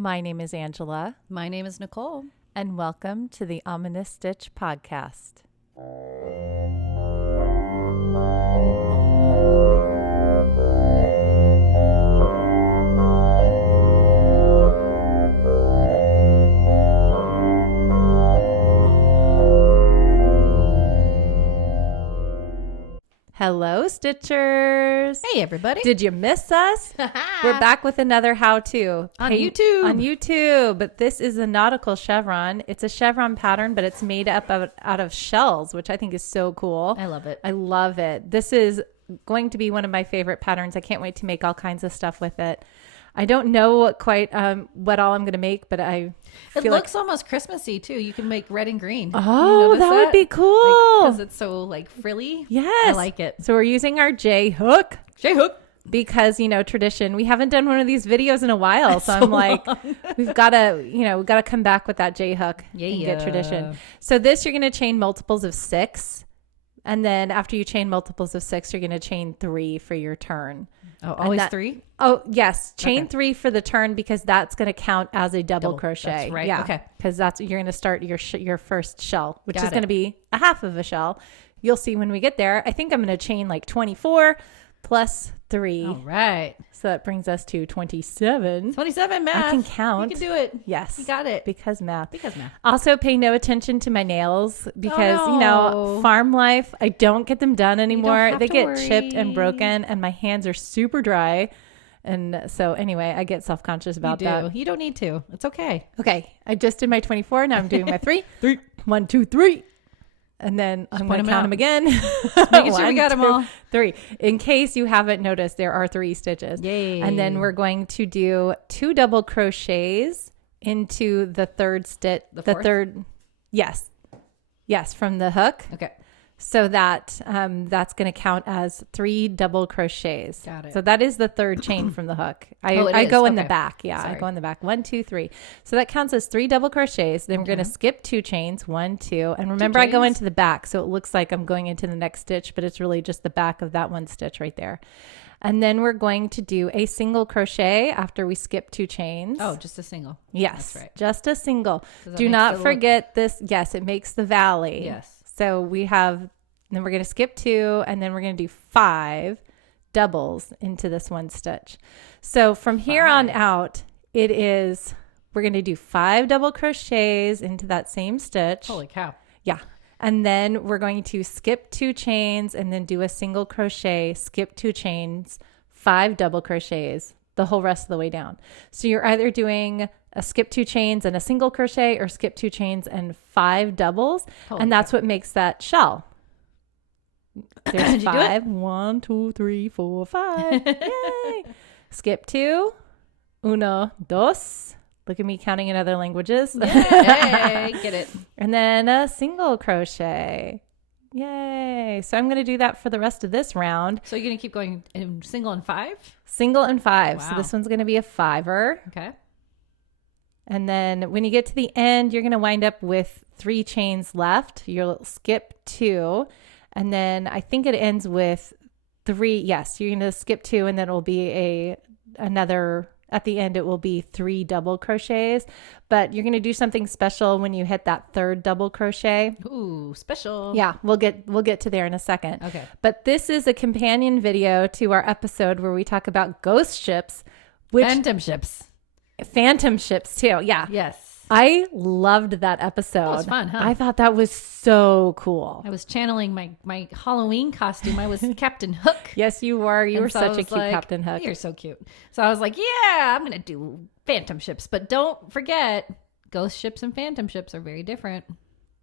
My name is Angela. My name is Nicole. And welcome to the Ominous Stitch podcast. Hello, Stitchers. Hey, everybody. Did you miss us? We're back with another how-to. On YouTube. On YouTube. But this is a Nautical Chevron. It's a chevron pattern, but it's made up out of shells, which I think is so cool. I love it. I love it. This is going to be one of my favorite patterns. I can't wait to make all kinds of stuff with it. I don't know quite what all I'm going to make, but it looks almost Christmassy too. You can make red and green. Oh, that would be cool. Because it's so frilly. Yes. I like it. So we're using our J hook. J hook. Because, tradition, we haven't done one of these videos in a while. So I'm like, we've got to come back with that J hook and get tradition. So this, you're going to chain multiples of 6. And then after you chain multiples of 6, you're going to chain 3 for your turn. Oh, always 3? Oh, yes. Chain 3 for the turn because that's going to count as a double crochet. That's right. Yeah. Okay. Because you're going to start your first shell, which is going to be a half of a shell. You'll see when we get there. I think I'm going to chain like 24 plus 3. All right. So that brings us to 27. 27 math. I can count. You can do it. Yes. You got it. Because math. Also Also pay no attention to my nails because, farm life, I don't get them done anymore. They get chipped and broken and my hands are super dry. And so anyway, I get self-conscious about that. You don't need to. It's okay. Okay. I just did my 24. Now I'm doing my 3. 3. 1, 2, 3. And then I'm going to count them again. Making sure we got them all. 3. In case you haven't noticed, there are 3 stitches. Yay. And then we're going to do 2 double crochets into the third stitch. The third. Yes. Yes. From the hook. Okay. So that's going to count as 3 double crochets. Got it. So that is the third chain from the hook. I go in the back. Yeah, sorry. I go in the back. 1, 2, 3. So that counts as 3 double crochets. Then we're going to skip 2 chains. 1, 2. And remember, I go into the back. So it looks like I'm going into the next stitch, but it's really just the back of that one stitch right there. And then we're going to do a single crochet after we skip 2 chains. Oh, just a single. Yes. That's right. Just a single. Do not forget this. Yes, it makes the valley. Yes. So then we're going to skip 2 and then we're going to do 5 doubles into this one stitch. So from here on out, we're going to do 5 double crochets into that same stitch. Holy cow. Yeah. And then we're going to skip 2 chains and then do a single crochet, skip 2 chains, 5 double crochets the whole rest of the way down. So you're either doing a skip 2 chains and a single crochet or skip 2 chains and 5 doubles. And that's what makes that shell. There's 5. 1, 2, 3, 4, 5. Yay. Skip 2. 1, 2. Look at me counting in other languages. Yay. Get it. And then a single crochet. Yay. So I'm going to do that for the rest of this round. So you're going to keep going in single and 5? Single and 5. Wow. So this one's going to be a 5er. Okay. And then when you get to the end, you're going to wind up with 3 chains left. You'll skip 2. And then I think it ends with 3. Yes, you're going to skip 2 and then it will be another, at the end, it will be 3 double crochets. But you're going to do something special when you hit that 3rd double crochet. Ooh, special. Yeah, we'll get to there in a second. Okay. But this is a companion video to our episode where we talk about ghost ships. Phantom ships too. Yeah. Yes. I loved that episode. That was fun, huh? I thought that was so cool. I was channeling my Halloween costume. I was Captain Hook. Yes, you were. You were such a cute Captain Hook. You're so cute. So I was like, yeah, I'm going to do phantom ships. But don't forget, ghost ships and phantom ships are very different.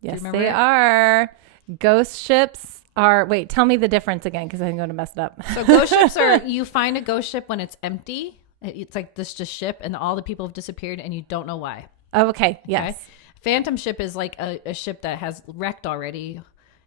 Yes, they are. Ghost ships are... Wait, tell me the difference again because I'm going to mess it up. So ghost ships are... You find a ghost ship when it's empty. It's like this just ship and all the people have disappeared and you don't know why. Oh, okay. Yes. Okay? Phantom ship is like a ship that has wrecked already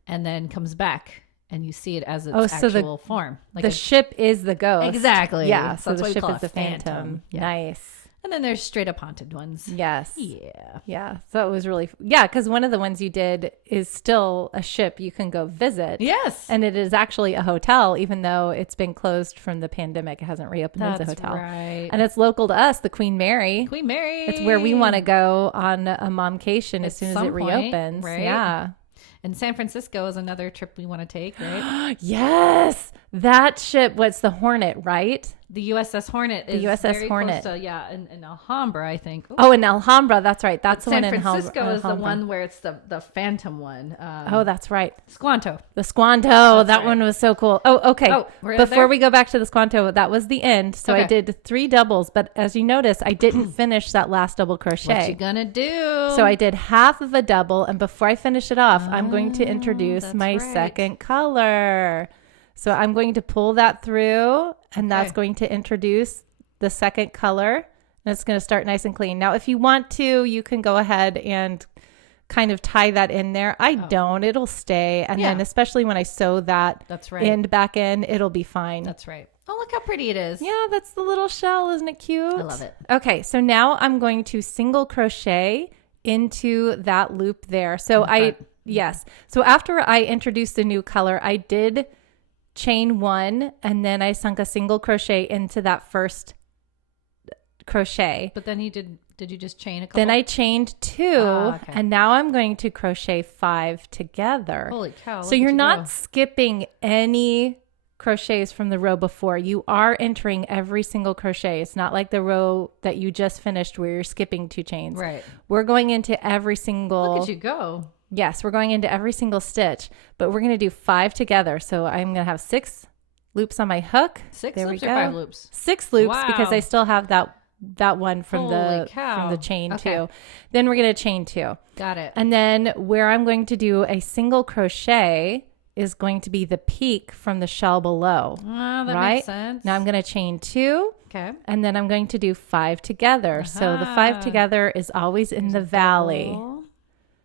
and then comes back and you see it as its actual form. Like the ship is the ghost. Exactly. Yeah. So the ship is the phantom. Yeah. Nice. And then there's straight up haunted ones. Yes. Yeah. Yeah. So it was really, because one of the ones you did is still a ship you can go visit. Yes. And it is actually a hotel, even though it's been closed from the pandemic. It hasn't reopened as a hotel. Right. And it's local to us, the Queen Mary. Queen Mary. It's where we want to go on a momcation as soon as it reopens. Right? Yeah. And San Francisco is another trip we want to take, right? Yes. That ship, what's the Hornet, right? The USS Hornet is the USS very Hornet. close to, in Alhambra, I think. Ooh. Oh, in Alhambra. That's right. That's the San one in Francisco is the Alhambra. one where it's the Phantom one. Oh, that's right. Squanto. The Squanto. That right. one was so cool. Oh, okay. Oh, we're Before there? we go back to the Squanto, that was the end. So I Okay. did 3 doubles, but as you notice, I didn't finish that last double crochet. What you gonna do? So I did half of a double, and before I finish it off, I'm going to introduce that's my right. second color. So I'm going to pull that through, and that's Okay. going to introduce the second color, and it's going to start nice and clean. Now, if you want to, you can go ahead and kind of tie that in there. I don't. It'll stay. And then Yeah. especially when I sew that That's right. end back in, it'll be fine. That's right. Oh, look how pretty it is. Yeah, that's the little shell. Isn't it cute? I love it. Okay, so now I'm going to single crochet into that loop there. So yes. So after I introduced the new color, I did chain 1, and then I sunk a single crochet into that first crochet. But then did you just chain a couple? Then I chained 2, okay. and now I'm going to crochet 5 together. Holy cow. So look you're at you not go. skipping any crochets from the row before. You are entering every single crochet. It's not like the row that you just finished where you're skipping 2 chains. Right. We're going into every single. Look at you go. Yes, we're going into every single stitch, but we're going to do 5 together. So I'm going to have 6 loops on my hook. 6 There loops we or go. 5 loops? 6 loops because Wow. I still have that one from Holy the cow. chain Okay. 2. Then we're going to chain 2. Got it. And then where I'm going to do a single crochet is going to be the peak from the shell below. Oh, that right? makes sense. Now I'm going to chain 2, Okay. and then I'm going to do 5 together. So the 5 Aha. together is always in the valley. Double.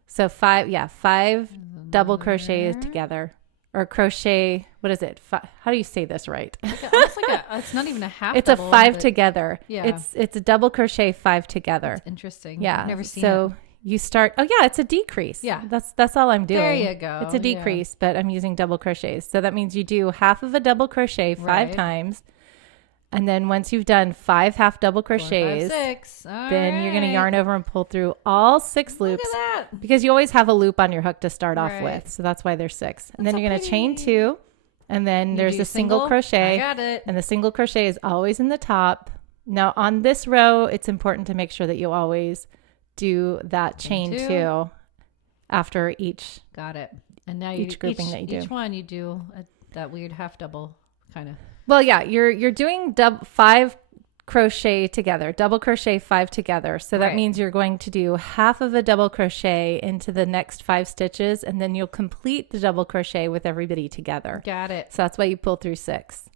So 5 double crochets together, or crochet. What is it? How do you say this right? Almost like it's not even a half. It's a double, 5 but together. Yeah. It's a double crochet 5 together. Interesting. Yeah. I've never seen so it. you start. Oh yeah, it's a decrease. Yeah. That's all I'm doing. There you go. It's a Yeah. decrease, but I'm using double crochets. So that means you do half of a double crochet 5 Right. times, and then once you've done 5 half double 4, 5, crochets, 6. then you're going to yarn over and pull through all 6 Look loops. at that. Because you always have a loop on your hook to start off Right. with. So that's why there's 6. And That's then so you're going to chain pretty. 2. And then there's do a single crochet. I got it. And the single crochet is always in the top. Now on this row, it's important to make sure that you always do that chain two. 2 after each. Got it. And now Each grouping that you do. Each one you do that weird half double kind of. Well, yeah, you're doing 5 crochet together, double crochet 5 together. So that Right. means you're going to do half of a double crochet into the next 5 stitches, and then you'll complete the double crochet with everybody together. Got it. So that's why you pull through 6.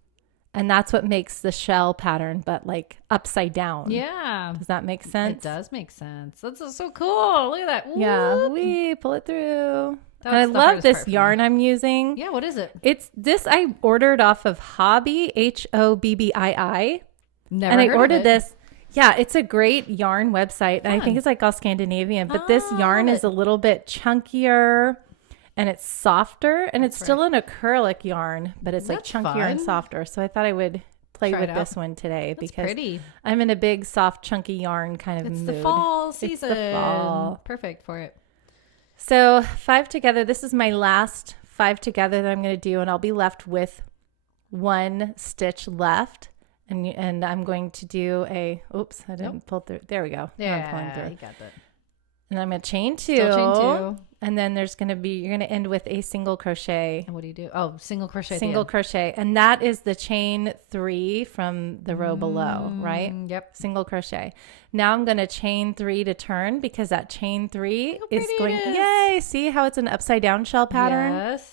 And that's what makes the shell pattern, but like upside down. Yeah. Does that make sense? It does make sense. That's so cool. Look at that. Yeah. Whoop. We pull it through. That And I was the love hardest this part for me. yarn I'm using. Yeah. What is it? It's this I ordered off of Hobby, HOBBII. Never And I heard of ordered it. this. Yeah, it's a great yarn website. And I think Fun. it's like all Scandinavian, but this Oh, yarn love is a little bit chunkier and it's softer, and it's That's still an acrylic yarn, but it's like That's chunkier and fun. softer. So I thought I would play Try with it this out. one today That's because pretty. I'm in a big, soft, chunky yarn kind of It's mood. the fall It's season. the fall. Perfect for it. So 5 together. This is my last 5 together that I'm going to do, and I'll be left with 1 stitch left. And I'm going to do a, oops, I didn't pull through. There we go. Now I'm pulling Yeah, through. you got that. And I'm going to chain 2. Still chain 2. And then there's going to be, you're going to end with a single crochet. And what do you do? Oh, single crochet. at the Single end. crochet. And that is the chain 3 from the row below, right? Yep. Single crochet. Now I'm going to chain 3 to turn because that chain 3 how is pretty it going, is. yay, see how it's an upside down shell pattern? Yes.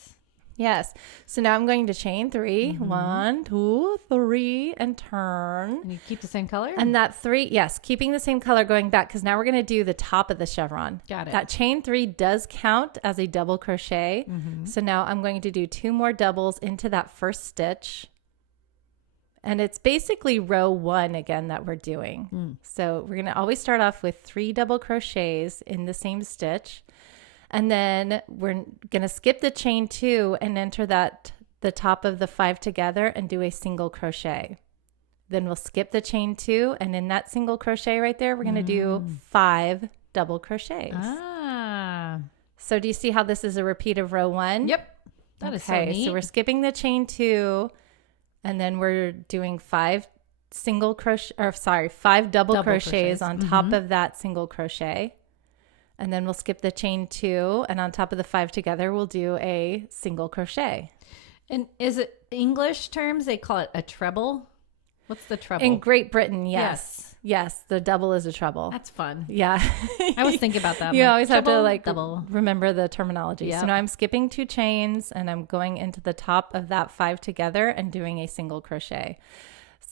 Yes. So now I'm going to chain 3. 1, 2, 3, and turn. And you keep the same color? And that 3, yes, keeping the same color going back because now we're going to do the top of the chevron. Got it. That chain 3 does count as a double crochet. So now I'm going to do 2 more doubles into that first stitch. And it's basically row 1 again that we're doing. So we're going to always start off with 3 double crochets in the same stitch. And then we're going to skip the chain 2 and enter the top of the 5 together and do a single crochet. Then we'll skip the chain 2, and in that single crochet right there, we're going to do 5 double crochets. So do you see how this is a repeat of row 1? Yep. That is so neat. So we're skipping the chain 2, and then we're doing 5 double crochets on top of that single crochet. And then we'll skip the chain 2, and on top of the 5 together, we'll do a single crochet. And is it English terms? They call it a treble. What's the treble? In Great Britain, yes. The double is a treble. That's fun. Yeah. I was thinking about that. You always have to double. remember the terminology. Yep. So now I'm skipping 2 chains, and I'm going into the top of that 5 together and doing a single crochet.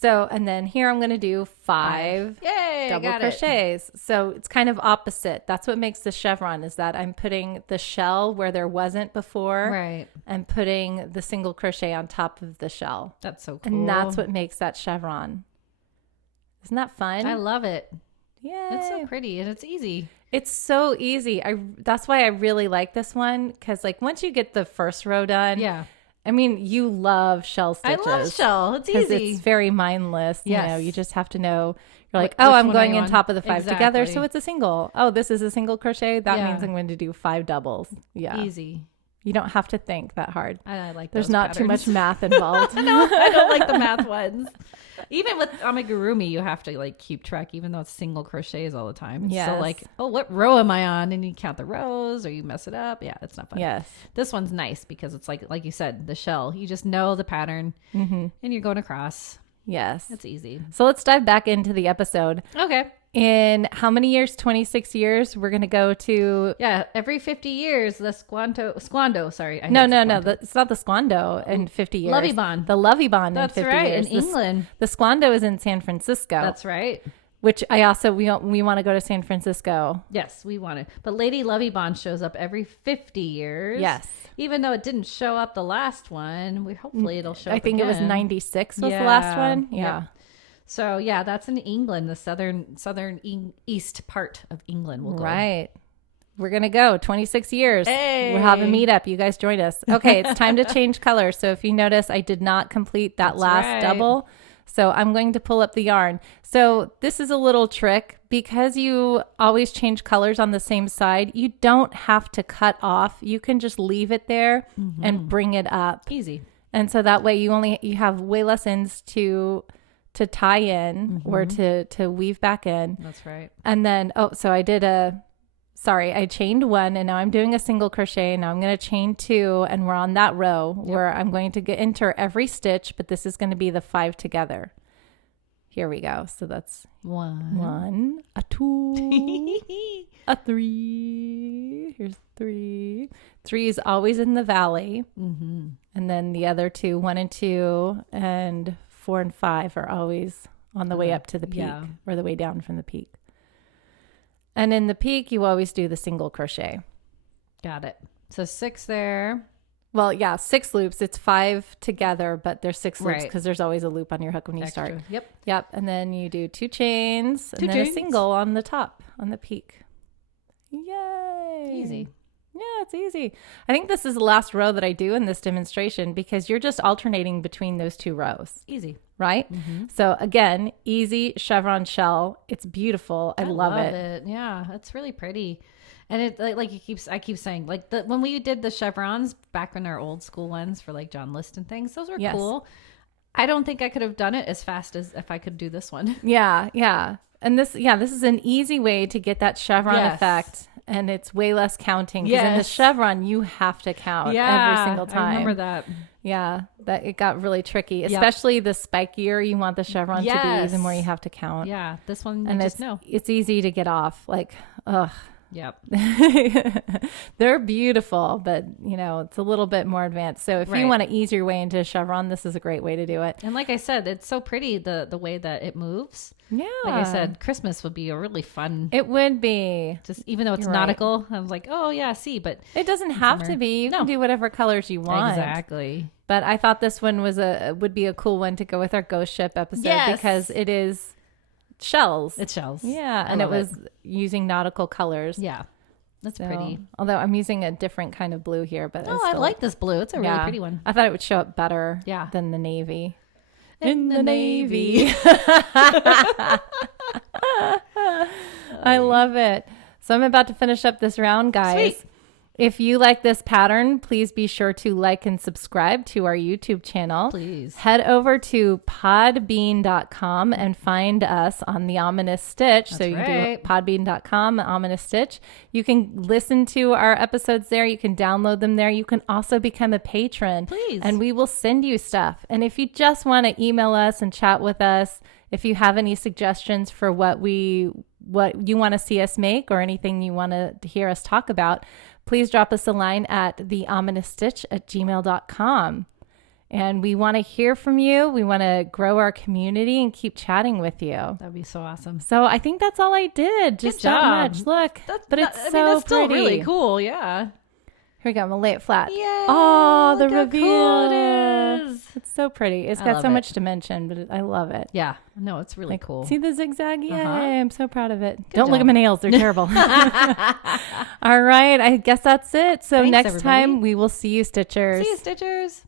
So, and then here I'm going to do 5 double crochets. So it's kind of opposite. That's what makes the chevron, is that I'm putting the shell where there wasn't before. Right. And putting the single crochet on top of the shell. That's so cool. And that's what makes that chevron. Isn't that fun? I love it. Yay. It's so pretty and it's easy. It's so easy. That's why I really like this one, because like once you get the first row done, I mean, you love shell stitches. I love shell. It's easy. It's very mindless. Yes. You know, you just have to know. You're like, Which I'm one going are you in on? top of the 5 together, Exactly. so it's a single. Oh, this is a single crochet. That Yeah. means I'm going to do 5 doubles. Yeah. Easy. You don't have to think that hard. I like There's those not too patterns. much math involved. No, I don't like the math ones. Even with amigurumi, you have to like keep track, even though it's single crochets all the time. It's still Yes. like, oh, what row am I on? And you count the rows or you mess it up. Yeah, it's not fun. Yes. This one's nice because it's like you said, the shell. You just know the pattern and you're going across. Yes. It's easy. So let's dive back into the episode. Okay. In how many years? 26 years. We're going to go to. Yeah, every 50 years, the squando, sorry. No. It's not the squando in 50 years. Lovey bond. The Lovey bond That's in 50 right, years. in England. The squando is in San Francisco. That's right. Which I also, we want to go to San Francisco. Yes, we want it. But Lady Lovey Bond shows up every 50 years. Yes. Even though it didn't show up the last one, hopefully it'll show up I think it was again. 96 was the last one. Yep. Yeah. So yeah, that's in England, the southern east part of England. We'll go. Right. We're going to go 26 years. Hey. We'll have a meetup. You guys join us. Okay. It's time to change color. So if you notice, I did not complete that last right. double. So I'm going to pull up the yarn. So this is a little trick. Because you always change colors on the same side, you don't have to cut off. You can just leave it there and bring it up. Easy. And so that way you have way less ends to tie in or to weave back in. That's right. And then, so I chained 1 and now I'm doing a single crochet. Now I'm going to chain 2 and we're on that row where I'm going to enter every stitch, but this is going to be the 5 together. Here we go. So that's 1, a 2, a 3. Here's 3. 3 is always in the valley. And then the other 2, 1 and 2, and 4 and 5 are always on the way up to the peak or the way down from the peak. And in the peak, you always do the single crochet. Got it. So 6 there. Well, yeah, 6 loops. It's 5 together, but there's 6 loops Right. because there's always a loop on your hook when you Extra. start. Yep. Yep. And then you do 2 chains and 2 then chains. a single on the top, on the peak. Yay. Easy. Yeah, it's easy. I think this is the last row that I do in this demonstration because you're just alternating between those 2 rows. Easy. Right? So again, easy chevron shell. It's beautiful. I love it. Yeah, it's really pretty. And it I keep saying, like when we did the chevrons back in our old school ones for like John List and things, those were Yes. cool. I don't think I could have done it as fast as if I could do this one. Yeah. And this is an easy way to get that chevron Yes. effect. And it's way less counting. Because in the Yes. chevron, you have to count every single time. I remember that. Yeah, that it got really tricky, especially the spikier you want the chevron to be, the more you have to count. Yeah, this one And just know. it's easy to get off. Like, ugh, Yep. They're beautiful, but it's a little bit more advanced. So if you want to ease your way into a chevron, this is a great way to do it. And like I said, it's so pretty the way that it moves. Yeah. Like I said, Christmas would be a really fun. It would be. Just even though it's nautical, I was like, oh yeah, see, but it doesn't have to be. You can do whatever colors you want. Exactly. But I thought this one would be a cool one to go with our ghost ship episode because it is shells. It's shells. Yeah, and it was using nautical colors. Yeah. That's pretty. Although I'm using a different kind of blue here, but I like this blue. It's a really pretty one. I thought it would show up better than the navy. In the navy. I love it. So I'm about to finish up this round, guys. Sweet. If you like this pattern, please be sure to like and subscribe to our YouTube channel. Please. Head over to podbean.com and find us on the Ominous Stitch. That's so you right. do podbean.com, Ominous Stitch. You can listen to our episodes there. You can download them there. You can also become a patron. Please. And we will send you stuff. And if you just want to email us and chat with us, if you have any suggestions for what you want to see us make or anything you want to hear us talk about, please drop us a line at theominousstitch@gmail.com. And we want to hear from you. We want to grow our community and keep chatting with you. That'd be so awesome. So I think that's all I did. Just that much. Look. It's that's so still pretty. really cool. Yeah. Here we go. I'm going to lay it flat. Yay, oh, the look how reveal. Cool it is. It's so pretty. It's got so much dimension, but I love it. Yeah. No, it's really cool. See the zigzag? Yay. I'm so proud of it. Good Don't look job. at my nails. They're terrible. All right. I guess that's it. So Thanks, next everybody. time we will see you, Stitchers. See you, Stitchers.